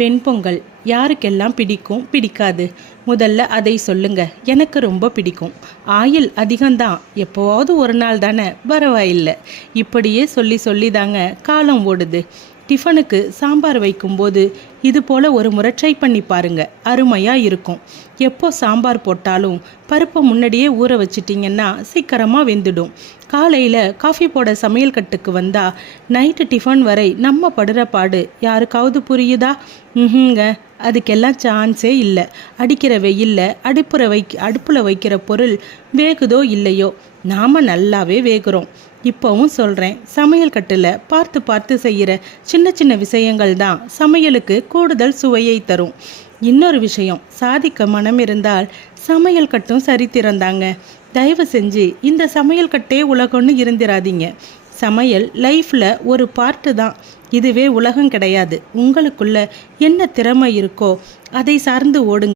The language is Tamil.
வெண்பொங்கல் யாருக்கெல்லாம் பிடிக்கும் பிடிக்காது? முதல்ல அதை சொல்லுங்க. எனக்கு ரொம்ப பிடிக்கும். ஆயில் அதிகம்தான், எப்போவாவது ஒரு நாள் தானே, பரவாயில்லை. இப்படியே சொல்லி சொல்லி தாங்க காலம் ஓடுது. டிஃபனுக்கு சாம்பார் வைக்கும்போது இது போல் ஒரு முறை ட்ரை பண்ணி பாருங்க, அருமையாக இருக்கும். எப்போ சாம்பார் போட்டாலும் பருப்பை முன்னாடியே ஊற வச்சிட்டிங்கன்னா சீக்கிரமாக வெந்துடும். காலையில் காஃபி போட சமையல் கட்டுக்கு வந்தால் நைட்டு டிஃபன் வரை நம்ம படுற பாடு யாருக்காவது புரியுதா? அதுக்கெல்லாம் சான்ஸே இல்லை. அடிக்கிற வெயில்ல அடுப்பில் வைக்கிற பொருள் வேகுதோ இல்லையோ, நாம் நல்லாவே வேகுறோம். இப்போவும் சொல்கிறேன், சமையல் கட்டில் பார்த்து பார்த்து செய்கிற சின்ன சின்ன விஷயங்கள் தான் சமையலுக்கு கூடுதல் சுவையை தரும். இன்னொரு விஷயம், சாதிக்க மனம் இருந்தால் சமையல் கட்டும் சரித்திரந்தாங்க. தயவு செஞ்சு இந்த சமையல் கட்டே உலகம்னு இருந்திராதீங்க. சமையல் லைஃப்பில் ஒரு பார்ட்டு தான், இதுவே உலகம் கிடையாது. உங்களுக்குள்ள என்ன திறமை இருக்கோ அதை சார்ந்து ஓடுங்க.